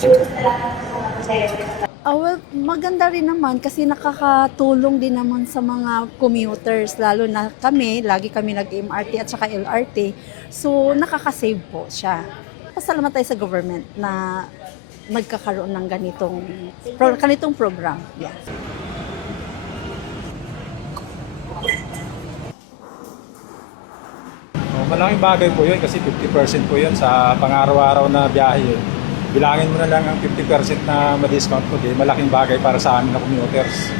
Well, maganda rin naman kasi nakakatulong din naman sa mga commuters, lalo na kami, lagi kami nag-MRT at saka LRT. So, nakakasave po siya. Pasalamat tayo sa government na magkakaroon ng ganitong program. Yeah. Malaking bagay po yun kasi 50% po yun sa pang-araw-araw na biyahe. Bilangin mo na lang ang 50% na ma-discount po, di malaking bagay para sa amin na commuters.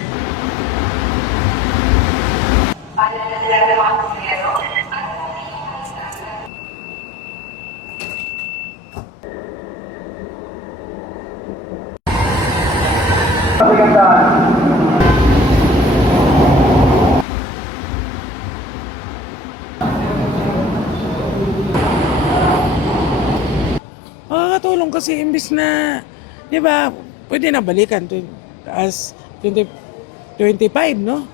Makakatulong kasi imbis na, di ba, pwede na balikan as 2025, no?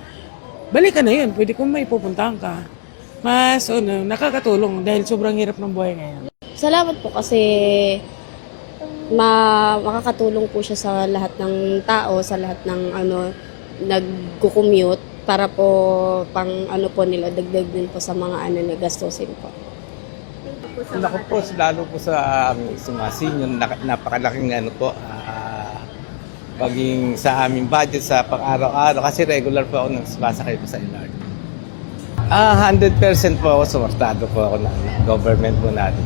Balikan na yun, pwede kung may pupuntahan ka. Mas, nakakatulong dahil sobrang hirap ng buhay ngayon. Salamat po kasi makakatulong po siya sa lahat ng tao, sa lahat ng nagko-commute para po pang po nila, dagdag din po sa mga na gastusin po. Naku po, lalo po sa sumasin, yung napakalaking paging sa aming budget sa pang-araw-araw kasi regular po ako nang sumasakay po sa LRT. 100% po ako, suportado po ako ng government po natin.